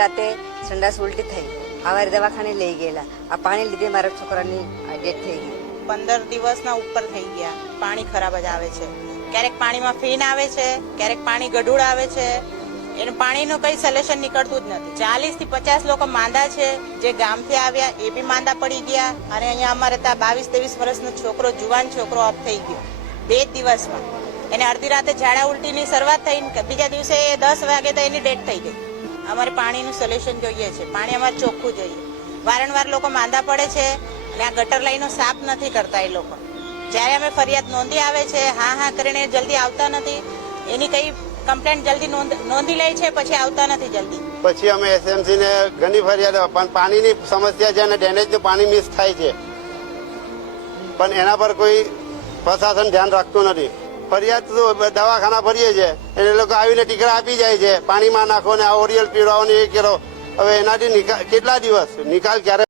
રાતે સંડાસ ઉલટી થઈ, સવારે દવાખાને લઈ ગયેલા. આ પાણી લીધે મારા છોકરાની ડેથ થઈ ગઈ. 15 દિવસના ઉપર થઈ ગયા. પાણી ખરાબ જ આવે છે. ક્યારેક પાણીમાં ફીણ આવે છે, ક્યારેક પાણી ગઢુડ આવે છે. એનું પાણીનું કઈ સોલ્યુશન નીકળતું જ નથી. 40 થી 50 લોકો માંદા છે. જે ગામથી આવ્યા એ બી માંદા પડી ગયા. અને અહીંયા અમારે ત્યાં 22-23 વર્ષનો છોકરો, જુવાન છોકરો ઓફ થઈ ગયો 2 દિવસમાં. એને અડધી રાતે ઝાડા ઉલટીની શરૂઆત થઈ, બીજા દિવસે 10 વાગે તો એની ડેથ થઈ ગઈ. અમારે પાણીનું સોલ્યુશન જોઈએ છે. પાણી અમારે ચોખ્ખું જોઈએ. વારંવાર લોકો માંદા પડે છે અને આ ગટર લાઈનો સાફ નથી કરતા એ લોકો. જ્યારે અમે ફરિયાદ નોંધી આવે છે, હા કરીને જલ્દી આવતા નથી. એની કઈ કમ્પ્લેન્ટ જલ્દી નોંધી લે છે, પછી આવતા નથી જલ્દી. પછી અમે એસએમસી ને ઘણી ફરિયાદ, પણ પાણીની સમસ્યા છે અને ડ્રેનેજનું પાણી મિસ થાય છે, પણ એના પર કોઈ પ્રશાસન ધ્યાન રાખતું નથી. ફરિયાદ તો દવાખાના ફરીએ છે, એ લોકો આવીને ટીકરા આપી જાય છે, પાણીમાં નાખો ને આ ઓરિયલ પીવડાવો ને એ કરો. હવે એનાથી કેટલા દિવસ નિકાલ ક્યારે